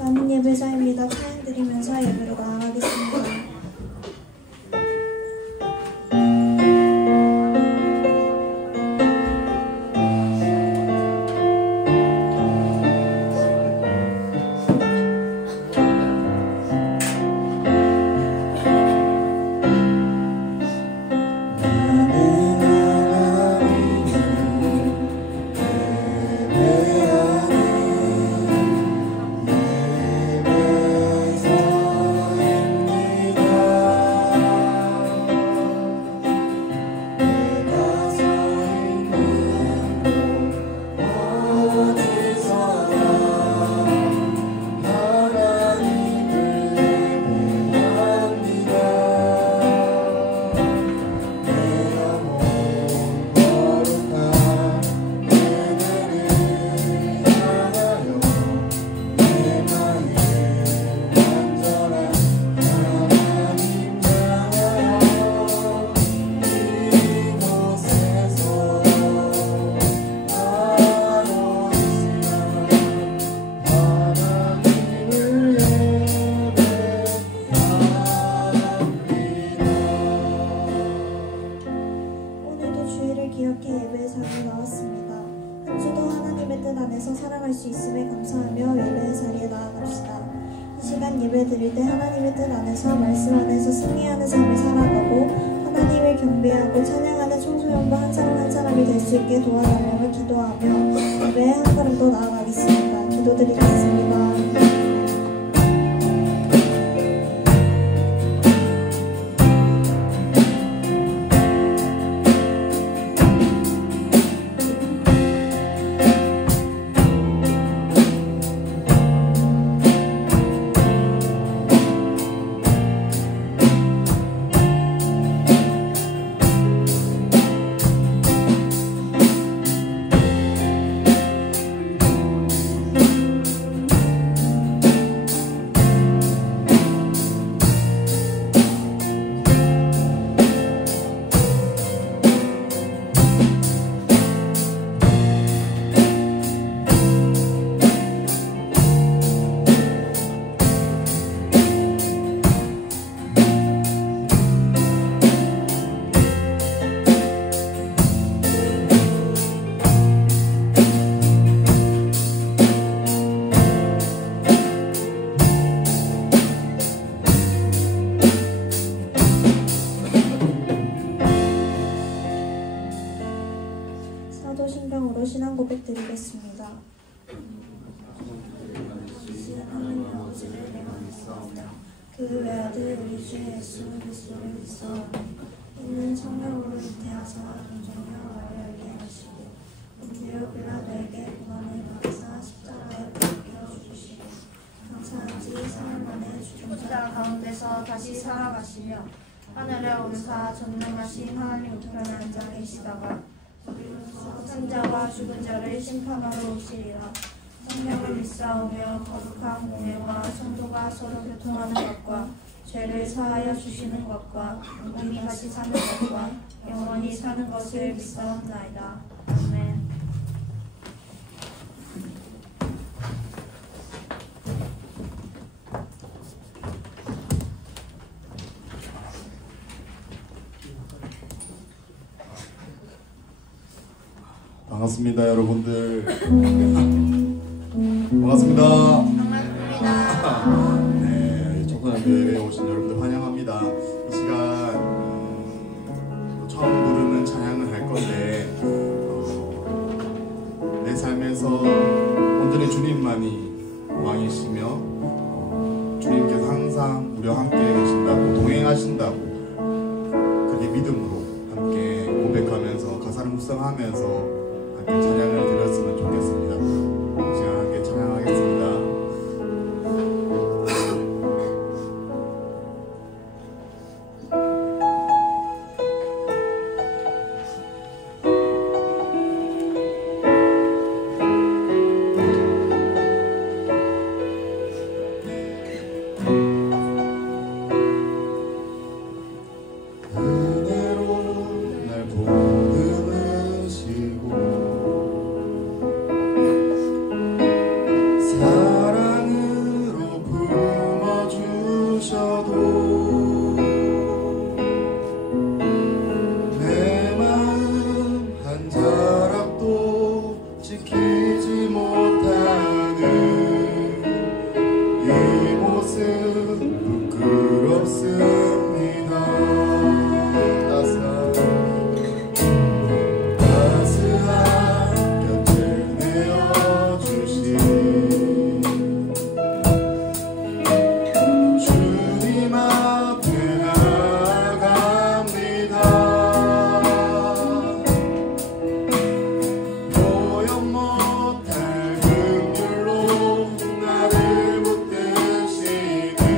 나는 예배자입니다. 찬양 드리면서 예배로 나아가겠습니다. 살아갈 수 있음에 감사하며 예배의 자리에 나아갑시다. 이 시간 예배 드릴 때 하나님의 뜻 안에서 말씀 안에서 승리하는 삶을 살아가고 하나님을 경배하고 찬양하는 청소년과 한 사람 한 사람이 될 수 있게 도와달라고 기도하며 예배의 한 걸음 더 나아가겠습니다. 기도드리겠습니다. 사도신경으로 신앙 고백 드리겠습니다. 그 외아들 우리 주 예수 그리스도를 믿사오니 이는 성령으로 잉태하사 동정녀와 열게 하시고 본디오 빌라도에게 고난을 받으사 십자가에 박혀 죽으시고 장사한 지 사흘 만에 죽음자 가운데서 다시 살아가시며 하늘에 오르사 전능하신 하나님 우편에 앉아 계시다가 생자와 죽은 자를 심판하러 오시리라. 성령을 믿사오며 거룩한 공예와 성도가 서로 교통하는 것과 죄를 사하여 주시는 것과 영원히 다시 사는 것과 영원히 사는 것을 믿사옵나이다. 아멘. 반갑습니다, 여러분들. 반갑습니다. 네, 청소년교회에 오신 여러분들 환영합니다. 이 시간 처음 부르는 찬양을 할 건데 내 삶에서 온전히 주님만이 왕이시며 주님께서 항상 우리와 함께 계신다고 동행하신다고 그렇게 믿음으로 함께 고백하면서 가사를 묵상하면서 찬양을 드렸으면 좋겠습니다. 제가 함께 찬양하겠습니다. 사랑으로 부끄럽습니다. 따스한 곁을 내어주신 주님 앞에 나아갑니다. 보여 못할 긍휼로 나를 붙드시네.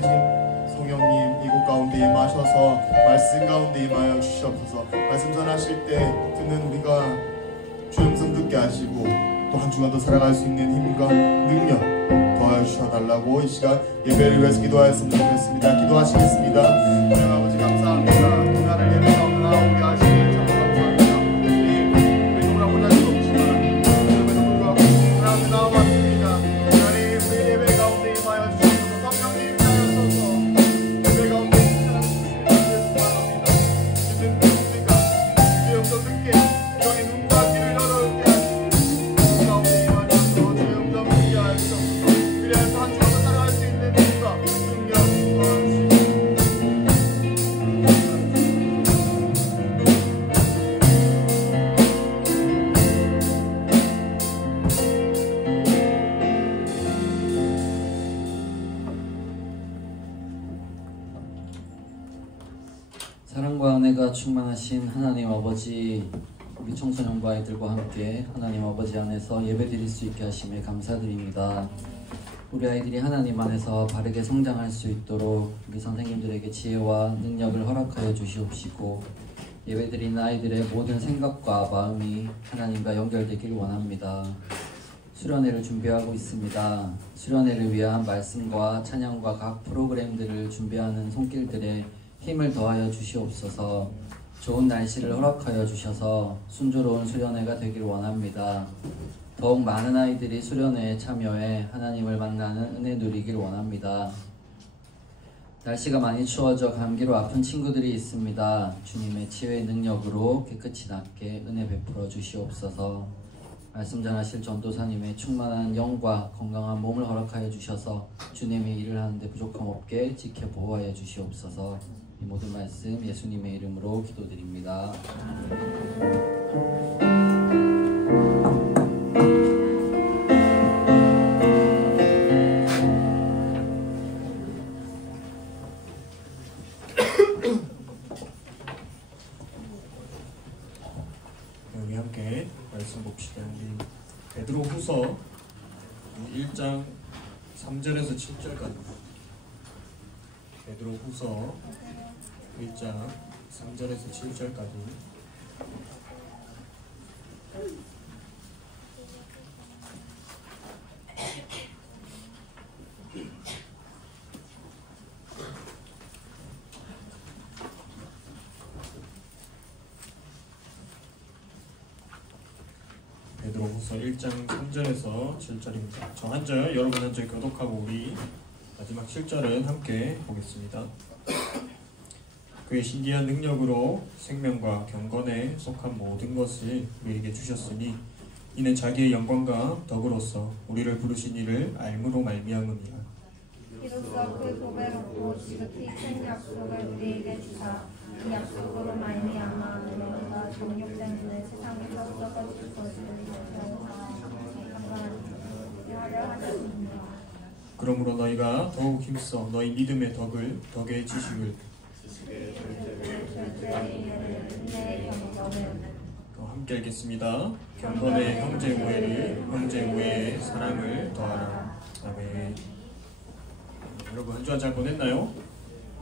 계신 성령님 이곳 가운데 임하셔서 말씀 가운데 임하여 주시옵소서. 말씀 전하실 때 듣는 우리가 주의 음성 듣게 하시고 또 한 주간 더 살아갈 수 있는 힘과 능력 더하여 주셔달라고 이 시간 예배를 위해서 기도하였으면 좋겠습니다. 기도하시겠습니다. 하나님 아버지 감사합니다. 오늘을 예배하오나 오게 하시니 참 감사합니다. 우리 너무나 못할 수 없지만 그럼에도 불구하고 하나님 나와봤습니다. 하나님 우리 예배 가운데 임하여 주셔서 성령님 임하여서 예배 가운데 임하여 주시기를 바랍니다. 주님 우리가 주의 음성 듣게 영의 눈과 귀를 열어오게 하시고 가운데 임하여서 주의 음성 듣게 하시옵소서. 그래서 한 주간 더 살아갈 수 있는 힘과 능력 더하시옵소서. 사랑과 은혜가 충만하신 하나님 아버지, 우리 청소년과 아이들과 함께 하나님 아버지 안에서 예배드릴 수 있게 하심에 감사드립니다. 우리 아이들이 하나님 안에서 바르게 성장할 수 있도록 우리 선생님들에게 지혜와 능력을 허락하여 주시옵시고 예배드리는 아이들의 모든 생각과 마음이 하나님과 연결되길 원합니다. 수련회를 준비하고 있습니다. 수련회를 위한 말씀과 찬양과 각 프로그램들을 준비하는 손길들에 힘을 더하여 주시옵소서. 좋은 날씨를 허락하여 주셔서 순조로운 수련회가 되길 원합니다. 더욱 많은 아이들이 수련회에 참여해 하나님을 만나는 은혜 누리길 원합니다. 날씨가 많이 추워져 감기로 아픈 친구들이 있습니다. 주님의 치유의 능력으로 깨끗이 낫게 은혜 베풀어 주시옵소서. 말씀 전하실 전도사님의 충만한 영과 건강한 몸을 허락하여 주셔서 주님의 일을 하는데 부족함 없게 지켜 보호하여 주시옵소서. 이 모든 말씀 예수님의 이름으로 기도드립니다. 우리 함께 말씀 봅시다. 우리 베드로후서 1장 3절에서 7절까지. 베드로후서 1장 3절에서 7절까지. 베드로후서 1장 3절에서 7절입니다. 저 한 절, 여러분 한 절 교독하고 우리 마지막 7절은 함께 보겠습니다. 그의 신기한 능력으로 생명과 경건에 속한 모든 것을 우리에게 주셨으니 이는 자기의 영광과 덕으로서 우리를 부르신 이를 알므로 말미암음이라. 이로써 그 보배롭고 지극히 큰 약속을 우리에게 주사 이 약속으로 말미암아 너희가 정욕 때문에 세상에서 썩어질 것을 하려 하셨습니다. 그러므로 너희가 더욱 힘써 너희 믿음의 덕의 지식을 함께 읽겠습니다. 경건의 형제 우애를 형제 우애의 사랑을 더하라. 아멘. 여러분 한 주간 잘 보냈나요?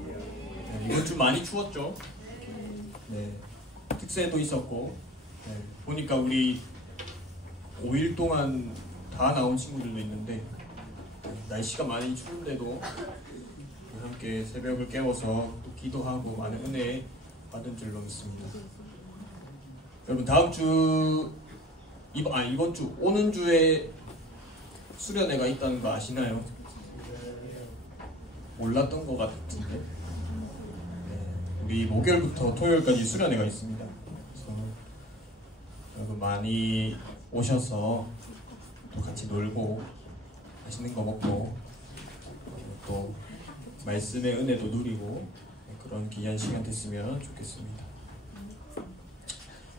네, 이번 주 많이 추웠죠? 네, 특세도 있었고 네, 보니까 우리 5일 동안 다 나온 친구들도 있는데 날씨가 많이 추운데도 함께 새벽을 깨워서 또 기도하고 많은 은혜 받은 줄로 믿습니다. 여러분 다음 주 이번 주 오는 주에 수련회가 있다는 거 아시나요? 몰랐던 것 같은데 네, 우리 목요일부터 토요일까지 수련회가 있습니다. 그래서 여러분 많이 오셔서 또 같이 놀고 맛있는 거 먹고 또 말씀의 은혜도 누리고 그런 귀한 시간 됐으면 좋겠습니다.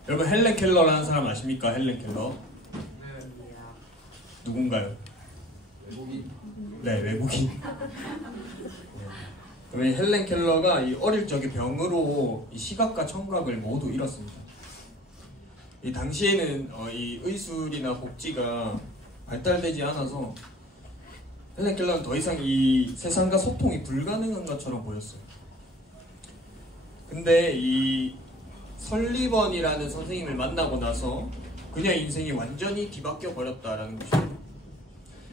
여러분 헬렌 켈러라는 사람 아십니까? 헬렌 켈러 누군가요? 외국인. 네, 외국인. 네. 헬렌 켈러가 이 어릴 적에 병으로 이 시각과 청각을 모두 잃었습니다. 이 당시에는 이 의술이나 복지가 발달되지 않아서 헬렌 켈러는 더 이상 이 세상과 소통이 불가능한 것처럼 보였어요. 근데 이 설리번이라는 선생님을 만나고 나서 그녀의 인생이 완전히 뒤바뀌어 버렸다라는 것이죠.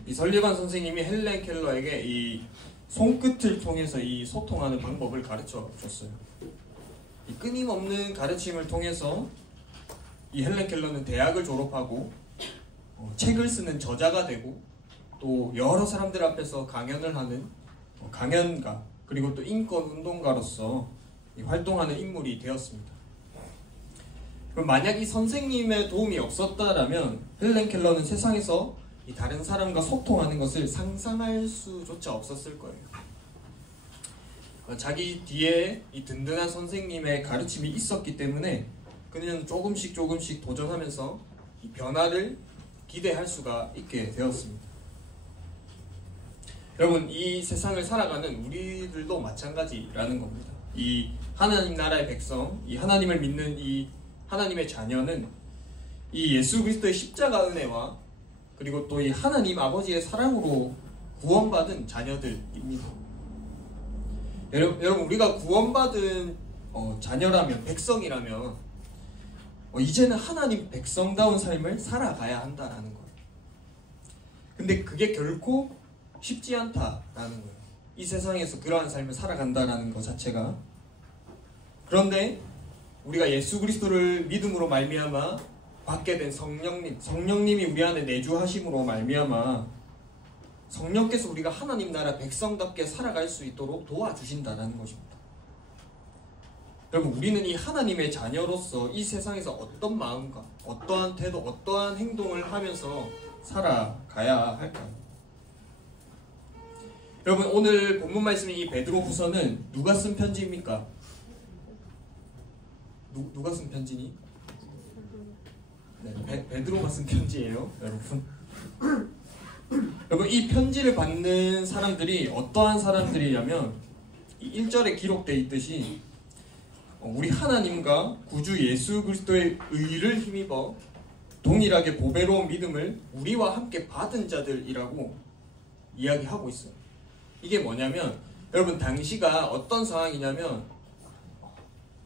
이 설리번 선생님이 헬렌 켈러에게 이 손끝을 통해서 이 소통하는 방법을 가르쳐 줬어요. 이 끊임없는 가르침을 통해서 이 헬렌 켈러는 대학을 졸업하고 책을 쓰는 저자가 되고 또 여러 사람들 앞에서 강연을 하는 강연가 그리고 또 인권 운동가로서 활동하는 인물이 되었습니다. 그럼 만약 이 선생님의 도움이 없었다라면 헬렌 켈러는 세상에서 이 다른 사람과 소통하는 것을 상상할 수조차 없었을 거예요. 자기 뒤에 이 든든한 선생님의 가르침이 있었기 때문에 그는 조금씩 도전하면서 이 변화를 기대할 수가 있게 되었습니다. 여러분, 이 세상을 살아가는 우리들도 마찬가지라는 겁니다. 이 하나님 나라의 백성, 이 하나님을 믿는 이 하나님의 자녀는 이 예수 그리스도의 십자가 은혜와 그리고 또 이 하나님 아버지의 사랑으로 구원받은 자녀들입니다. 여러분, 우리가 구원받은 자녀라면, 백성이라면 이제는 하나님 백성다운 삶을 살아가야 한다라는 거예요. 근데 그게 결코 쉽지 않다라는 거예요. 이 세상에서 그러한 삶을 살아간다라는 것 자체가. 그런데 우리가 예수 그리스도를 믿음으로 말미암아 받게 된 성령님이 우리 안에 내주하심으로 말미암아 성령께서 우리가 하나님 나라 백성답게 살아갈 수 있도록 도와주신다는 것입니다. 여러분, 우리는 이 하나님의 자녀로서 이 세상에서 어떤 마음과 어떠한 태도, 어떠한 행동을 하면서 살아가야 할까요? 여러분, 오늘 본문 말씀인 이 베드로후서는 누가 쓴 편지입니까? 누가 쓴 편지니? 네, 베드로가 쓴 편지예요, 여러분. 여러분, 이 편지를 받는 사람들이 어떠한 사람들이냐면 이 1절에 기록되어 있듯이 우리 하나님과 구주 예수 그리스도의 의를 힘입어 동일하게 보배로운 믿음을 우리와 함께 받은 자들이라고 이야기하고 있어요. 이게 뭐냐면, 여러분, 당시가 어떤 상황이냐면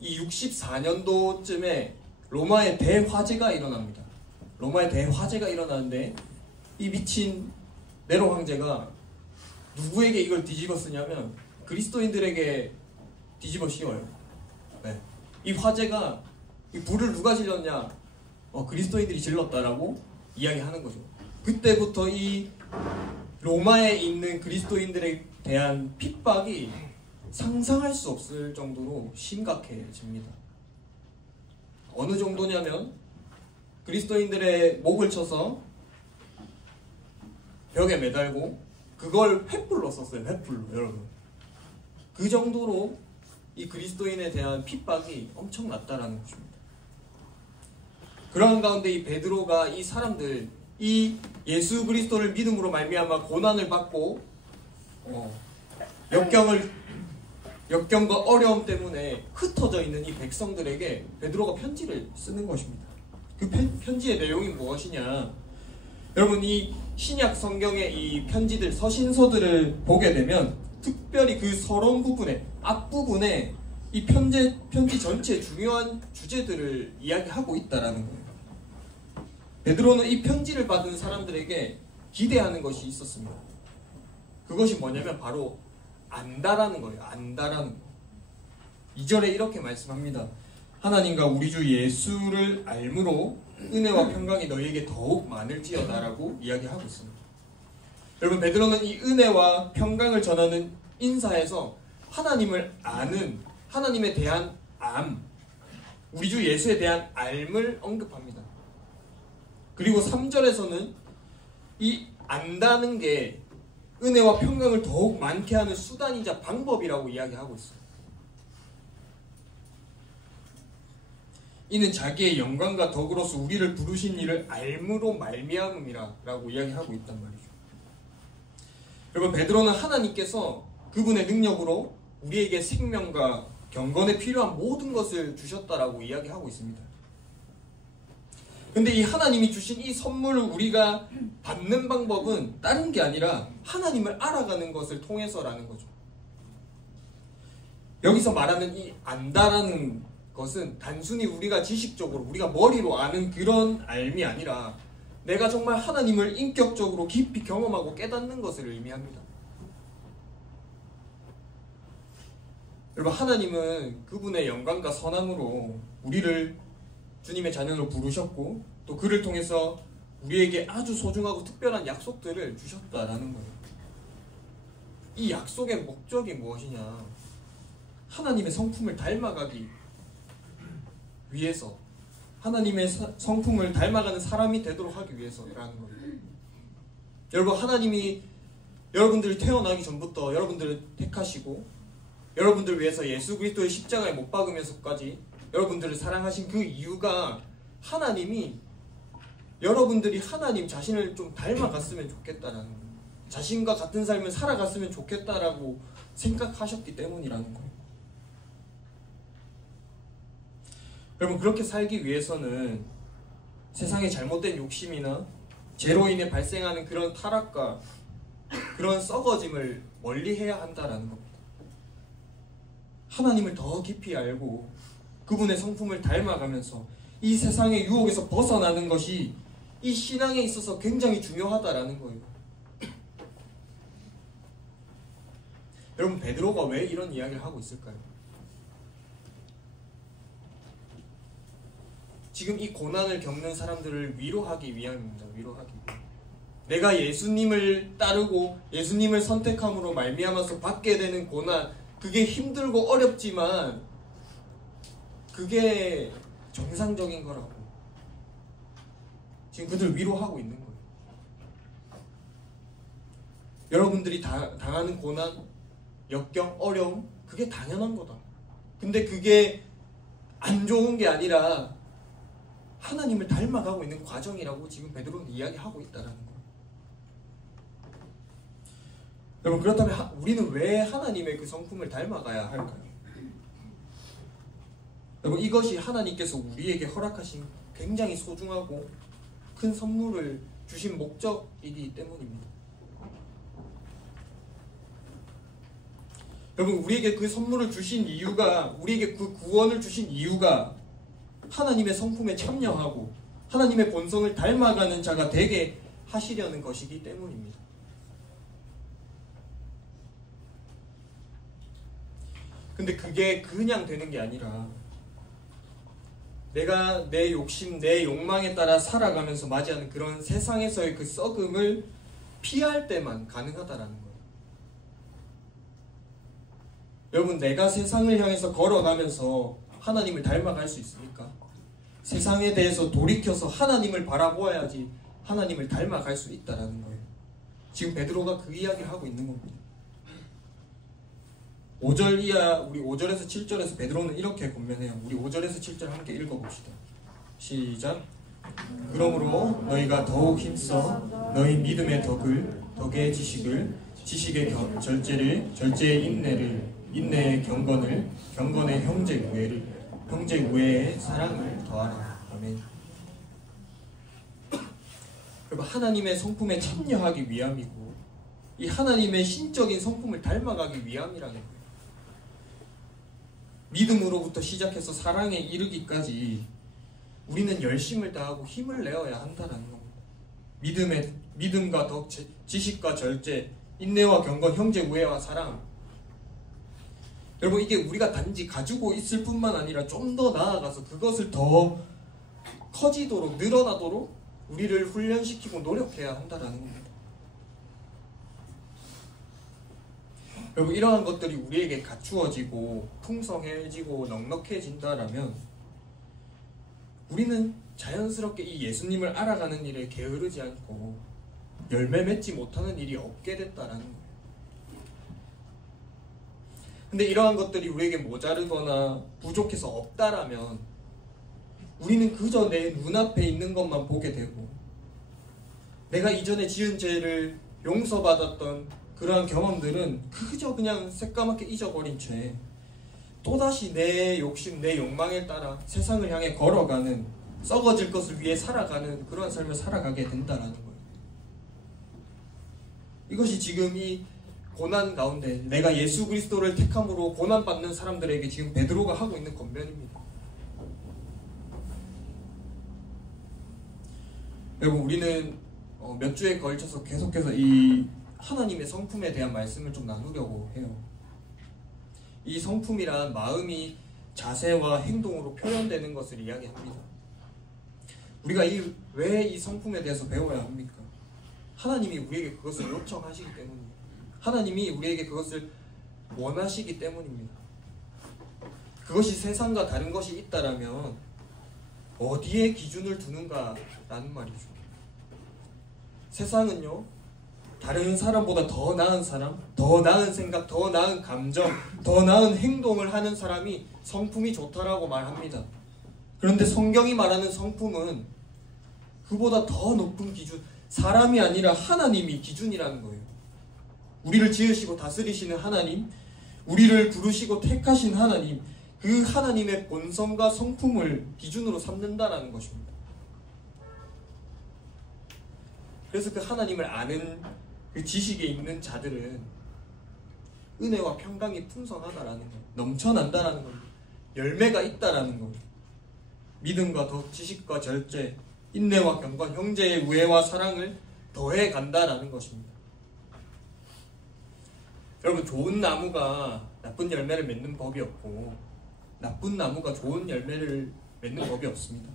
이 64년도쯤에 로마의 대화재가 일어납니다. 로마의 대화재가 일어나는데 이 미친 네로 황제가 누구에게 이걸 뒤집어 쓰냐면 그리스도인들에게 뒤집어 씌워요. 네. 이 화재가, 이 불을 누가 질렀냐? 그리스도인들이 질렀다라고 이야기하는 거죠. 그때부터 이 로마에 있는 그리스도인들에 대한 핍박이 상상할 수 없을 정도로 심각해집니다. 어느 정도냐면 그리스도인들의 목을 쳐서 벽에 매달고 그걸 횃불로 썼어요. 횃불로, 여러분. 그 정도로 이 그리스도인에 대한 핍박이 엄청났다라는 것입니다. 그러한 가운데 이 베드로가 이 사람들, 이 예수 그리스도를 믿음으로 말미암아 고난을 받고 역경과 어려움 때문에 흩어져 있는 이 백성들에게 베드로가 편지를 쓰는 것입니다. 그 편지의 내용이 무엇이냐? 여러분, 이 신약 성경의 이 편지들, 서신서들을 보게 되면 특별히 그 서론 부분에, 앞부분에 이 편지 전체의 중요한 주제들을 이야기하고 있다라는 거예요. 베드로는 이 편지를 받은 사람들에게 기대하는 것이 있었습니다. 그것이 뭐냐면 바로 안다라는 거예요. 안다라는 거. 2절에 이렇게 말씀합니다. 하나님과 우리 주 예수를 알므로 은혜와 평강이 너희에게 더욱 많을지어다라고 이야기하고 있습니다. 여러분, 베드로는 이 은혜와 평강을 전하는 인사에서 하나님을 아는, 하나님에 대한 암, 우리 주 예수에 대한 알을 언급합니다. 그리고 3절에서는 이 안다는 게 은혜와 평강을 더욱 많게 하는 수단이자 방법이라고 이야기하고 있어요. 이는 자기의 영광과 덕으로서 우리를 부르신 이를 알므로 말미암음이라고 이야기하고 있단 말이죠. 여러분, 베드로는 하나님께서 그분의 능력으로 우리에게 생명과 경건에 필요한 모든 것을 주셨다라고 이야기하고 있습니다. 근데 이 하나님이 주신 이 선물을 우리가 받는 방법은 다른 게 아니라 하나님을 알아가는 것을 통해서라는 거죠. 여기서 말하는 이 안다라는 것은 단순히 우리가 지식적으로 우리가 머리로 아는 그런 알미 아니라 내가 정말 하나님을 인격적으로 깊이 경험하고 깨닫는 것을 의미합니다. 여러분, 하나님은 그분의 영광과 선함으로 우리를 주님의 자녀로 부르셨고 또 그를 통해서 우리에게 아주 소중하고 특별한 약속들을 주셨다라는 거예요. 이 약속의 목적이 무엇이냐? 하나님의 성품을 닮아가기 위해서, 하나님의 성품을 닮아가는 사람이 되도록 하기 위해서라는 거예요. 여러분, 하나님이 여러분들이 태어나기 전부터 여러분들을 택하시고 여러분들을 위해서 예수 그리스도의 십자가에 못 박으면서까지 여러분들을 사랑하신 그 이유가 하나님이 여러분들이 하나님 자신을 좀 닮아갔으면 좋겠다라는 거예요. 자신과 같은 삶을 살아갔으면 좋겠다라고 생각하셨기 때문이라는 거예요. 여러분, 그렇게 살기 위해서는 세상의 잘못된 욕심이나 죄로 인해 발생하는 그런 타락과 그런 썩어짐을 멀리해야 한다라는 겁니다. 하나님을 더 깊이 알고 그분의 성품을 닮아가면서 이 세상의 유혹에서 벗어나는 것이 이 신앙에 있어서 굉장히 중요하다라는 거예요. 여러분, 베드로가 왜 이런 이야기를 하고 있을까요? 지금 이 고난을 겪는 사람들을 위로하기 위함입니다. 위로하기 위함. 내가 예수님을 따르고 예수님을 선택함으로 말미암아서 받게 되는 고난, 그게 힘들고 어렵지만 그게 정상적인 거라고 지금 그들 위로하고 있는 거예요. 여러분들이 당하는 고난, 역경, 어려움, 그게 당연한 거다. 근데 그게 안 좋은 게 아니라 하나님을 닮아가고 있는 과정이라고 지금 베드로는 이야기하고 있다는 거예요. 여러분, 그렇다면 우리는 왜 하나님의 그 성품을 닮아가야 할까요? 여러분, 이것이 하나님께서 우리에게 허락하신 굉장히 소중하고 큰 선물을 주신 목적이기 때문입니다. 여러분, 우리에게 그 선물을 주신 이유가, 우리에게 그 구원을 주신 이유가 하나님의 성품에 참여하고 하나님의 본성을 닮아가는 자가 되게 하시려는 것이기 때문입니다. 근데 그게 그냥 되는 게 아니라 내가 내 욕심, 내 욕망에 따라 살아가면서 맞이하는 그런 세상에서의 그 썩음을 피할 때만 가능하다라는 거예요. 여러분, 내가 세상을 향해서 걸어가면서 하나님을 닮아갈 수 있습니까? 세상에 대해서 돌이켜서 하나님을 바라보아야지 하나님을 닮아갈 수 있다라는 거예요. 지금 베드로가 그 이야기를 하고 있는 겁니다. 5절 이하, 우리 5절에서 7절에서 베드로는 이렇게 권면해요. 우리 5절에서 7절 함께 읽어봅시다. 시작. 그러므로 너희가 더욱 힘써 너희 믿음의 덕의 지식을, 지식의 절제를, 절제의 인내를, 인내의 경건을, 경건의 형제 우애를, 형제 우애의 사랑을 더하라. 아멘. 여러분, 하나님의 성품에 참여하기 위함이고 이 하나님의 신적인 성품을 닮아가기 위함이라는 거예요. 믿음으로부터 시작해서 사랑에 이르기까지 우리는 열심을 다하고 힘을 내어야 한다는 겁니다. 믿음과 덕, 지식과 절제, 인내와 경건, 형제 우애와 사랑. 여러분, 이게 우리가 단지 가지고 있을 뿐만 아니라 좀 더 나아가서 그것을 더 커지도록, 늘어나도록 우리를 훈련시키고 노력해야 한다는 겁니다. 여러분, 이러한 것들이 우리에게 갖추어지고 풍성해지고 넉넉해진다라면 우리는 자연스럽게 이 예수님을 알아가는 일에 게으르지 않고 열매 맺지 못하는 일이 없게 됐다라는 거예요. 근데 이러한 것들이 우리에게 모자르거나 부족해서 없다라면 우리는 그저 내 눈앞에 있는 것만 보게 되고 내가 이전에 지은 죄를 용서받았던 그러한 경험들은 그저 그냥 새까맣게 잊어버린 채 또다시 내 욕심, 내 욕망에 따라 세상을 향해 걸어가는 썩어질 것을 위해 살아가는 그러한 삶을 살아가게 된다라는 거예요. 이것이 지금 이 고난 가운데 내가 예수 그리스도를 택함으로 고난받는 사람들에게 지금 베드로가 하고 있는 권면입니다. 여러분, 우리는 몇 주에 걸쳐서 계속해서 이 하나님의 성품에 대한 말씀을 좀 나누려고 해요. 이 성품이란 마음이 자세와 행동으로 표현되는 것을 이야기합니다. 우리가 왜 이 성품에 대해서 배워야 합니까? 하나님이 우리에게 그것을 요청하시기 때문입니다. 하나님이 우리에게 그것을 원하시기 때문입니다. 그것이 세상과 다른 것이 있다라면 어디에 기준을 두는가라는 말이죠. 세상은요, 다른 사람보다 더 나은 사람, 더 나은 생각, 더 나은 감정, 더 나은 행동을 하는 사람이 성품이 좋다라고 말합니다. 그런데 성경이 말하는 성품은 그보다 더 높은 기준, 사람이 아니라 하나님이 기준이라는 거예요. 우리를 지으시고 다스리시는 하나님, 우리를 부르시고 택하신 하나님, 그 하나님의 본성과 성품을 기준으로 삼는다라는 것입니다. 그래서 그 하나님을 아는 그 지식에 있는 자들은 은혜와 평강이 풍성하다라는 거예요. 넘쳐난다라는 겁니다. 열매가 있다라는 겁니다. 믿음과 덕, 지식과 절제, 인내와 경건, 형제의 우애와 사랑을 더해 간다라는 것입니다. 여러분, 좋은 나무가 나쁜 열매를 맺는 법이 없고 나쁜 나무가 좋은 열매를 맺는 법이 없습니다.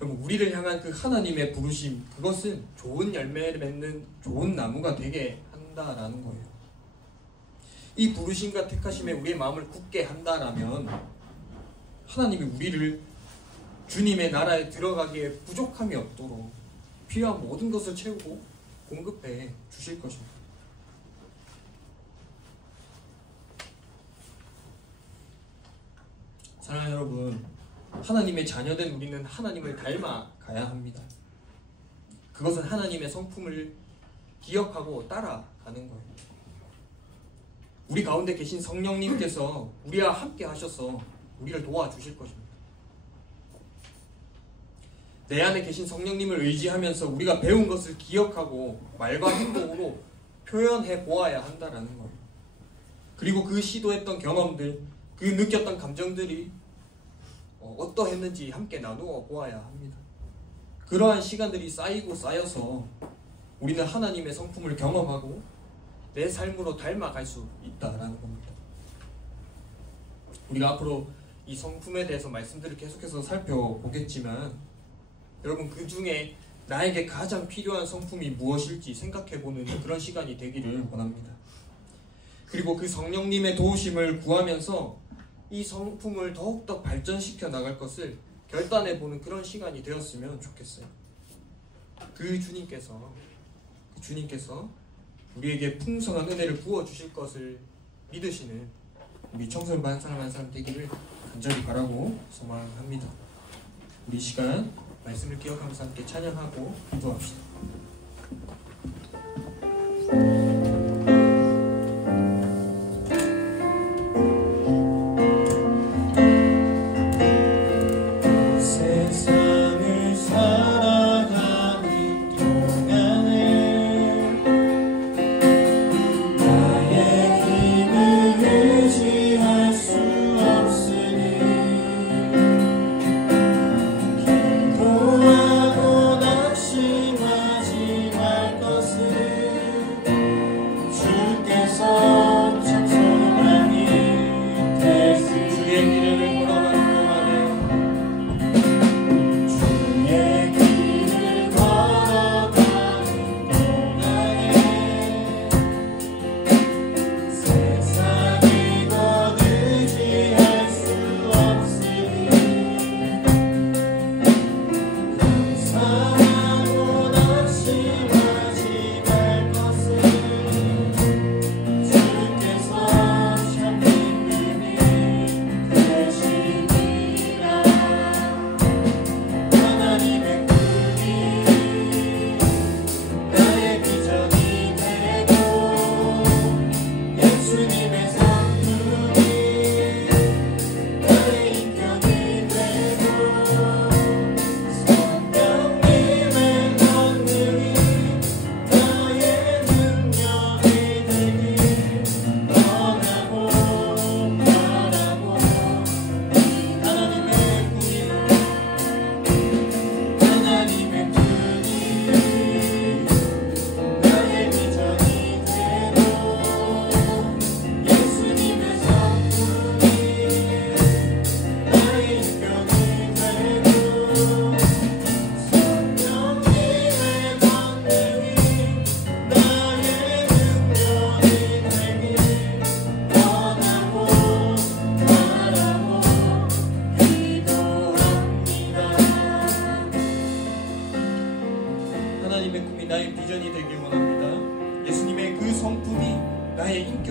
여러분, 우리를 향한 그 하나님의 부르심, 그것은 좋은 열매를 맺는 좋은 나무가 되게 한다라는 거예요. 이 부르심과 택하심에 우리의 마음을 굳게 한다라면 하나님이 우리를 주님의 나라에 들어가기에 부족함이 없도록 필요한 모든 것을 채우고 공급해 주실 것입니다. 사랑하는 여러분, 하나님의 자녀된 우리는 하나님을 닮아가야 합니다. 그것은 하나님의 성품을 기억하고 따라가는 거예요. 우리 가운데 계신 성령님께서 우리와 함께 하셔서 우리를 도와주실 것입니다. 내 안에 계신 성령님을 의지하면서 우리가 배운 것을 기억하고 말과 행동으로 표현해 보아야 한다라는 거예요. 그리고 그 시도했던 경험들, 그 느꼈던 감정들이 어떠했는지 함께 나누어 보아야 합니다. 그러한 시간들이 쌓이고 쌓여서 우리는 하나님의 성품을 경험하고 내 삶으로 닮아갈 수 있다라는 겁니다. 우리가 앞으로 이 성품에 대해서 말씀들을 계속해서 살펴보겠지만 여러분, 그 중에 나에게 가장 필요한 성품이 무엇일지 생각해보는 그런 시간이 되기를 원합니다. 그리고 그 성령님의 도우심을 구하면서 이 성품을 더욱더 발전시켜 나갈 것을 결단해보는 그런 시간이 되었으면 좋겠어요. 그 주님께서 우리에게 풍성한 은혜를 부어주실 것을 믿으시는 우리 청소년 한 사람 한 사람 되기를 간절히 바라고 소망합니다. 우리 시간 말씀을 기억하면서 함께 찬양하고 기도합시다. 낙심하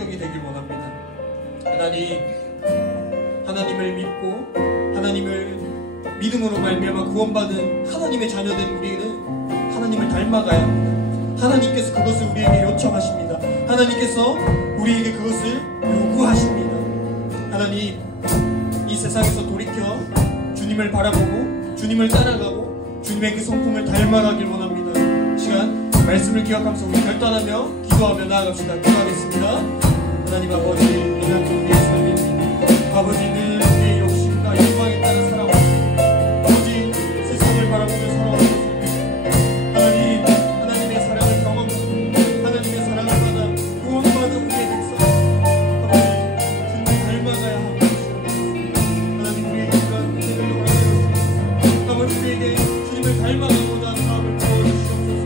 성격이 되길 원합니다. 하나님을 믿고 하나님을 믿음으로 말미암아 구원받은 하나님의 자녀된 우리는 하나님을 닮아가야 합니다. 하나님께서 그것을 우리에게 요청하십니다. 하나님께서 우리에게 그것을 요구하십니다. 하나님, 이 세상에서 돌이켜 주님을 바라보고 주님을 따라가고 주님의 그 성품을 닮아가길 원합니다. 시간 말씀을 기억하면서 우리 결단하며 기도하며 나아갑시다. 기도하겠습니다. 하나님 아버지, 우리의 삶입니다. 아버지는 우리의 욕심과 욕망에 따라 살아왔습니다. 오직 세상을 바라보며 살아왔습니다. 하나님의 사랑을 경험하고 하나님의 사랑을 받아 구원받은 우리의 백성, 아버지 주님을 닮아가야 하고 하나님, 우리에게 이러한 은혜를 허락하여 아버지, 우리에게 주님을 닮아가고자 하는 마음을 부어주시옵소서.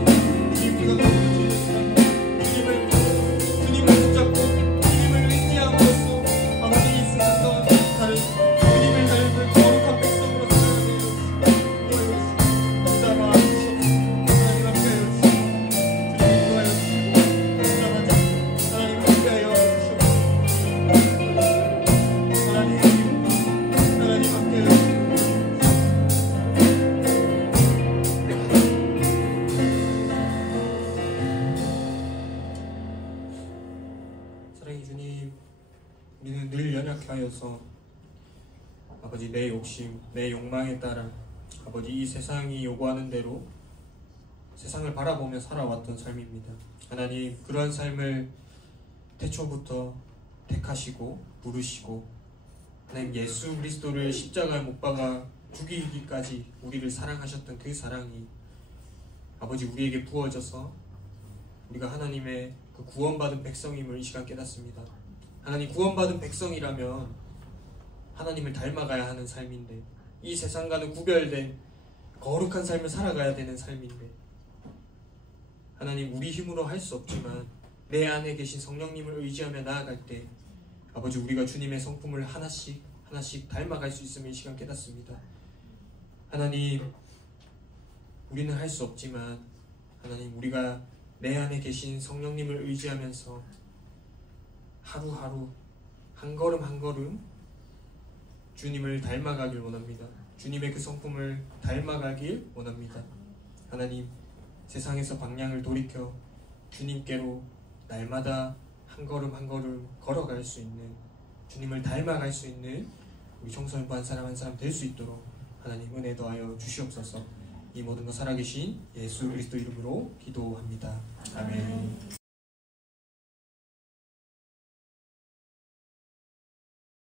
주님, 우리가 주님을 붙잡고 주님을 의지함으로써 아버지 이 세상 가운데 다른 주님을 닮은 거룩한 백성으로 살아가게 해주시옵소서. 붙잡아 주시옵소서. 하나님 함께하여 주시옵소서. 주님 인도하여 주시옵소서. 하나님 함께하여 주시옵소서. 사랑의 주님, 우리는 늘 연약하여서 아버지 내 욕심, 내 욕망에 따라 아버지 이 세상이 요구하는 대로 세상을 바라보며 살아왔던 삶입니다. 하나님, 그러한 삶을 태초부터 택하시고 부르시고 하나님 예수 그리스도를 십자가에 못 박아 죽이기까지 우리를 사랑하셨던 그 사랑이 아버지 우리에게 부어져서 우리가 하나님의 그 구원받은 백성임을 이 시간 깨닫습니다. 하나님, 구원받은 백성이라면 하나님을 닮아가야 하는 삶인데, 이 세상과는 구별된 거룩한 삶을 살아가야 되는 삶인데, 하나님, 우리 힘으로 할 수 없지만 내 안에 계신 성령님을 의지하며 나아갈 때 아버지 우리가 주님의 성품을 하나씩 닮아갈 수 있음을 이 시간 깨닫습니다. 하나님, 우리는 할 수 없지만 하나님, 우리가 내 안에 계신 성령님을 의지하면서 하루하루 한 걸음 한 걸음 주님을 닮아가길 원합니다. 주님의 그 성품을 닮아가길 원합니다. 하나님, 세상에서 방향을 돌이켜 주님께로 날마다 한 걸음 한 걸음 걸어갈 수 있는, 주님을 닮아갈 수 있는 우리 청소년부 한 사람 한 사람 될 수 있도록 하나님 은혜 더하여 주시옵소서. 이 모든 것 살아계신 예수 그리스도 이름으로 기도합니다. 아멘.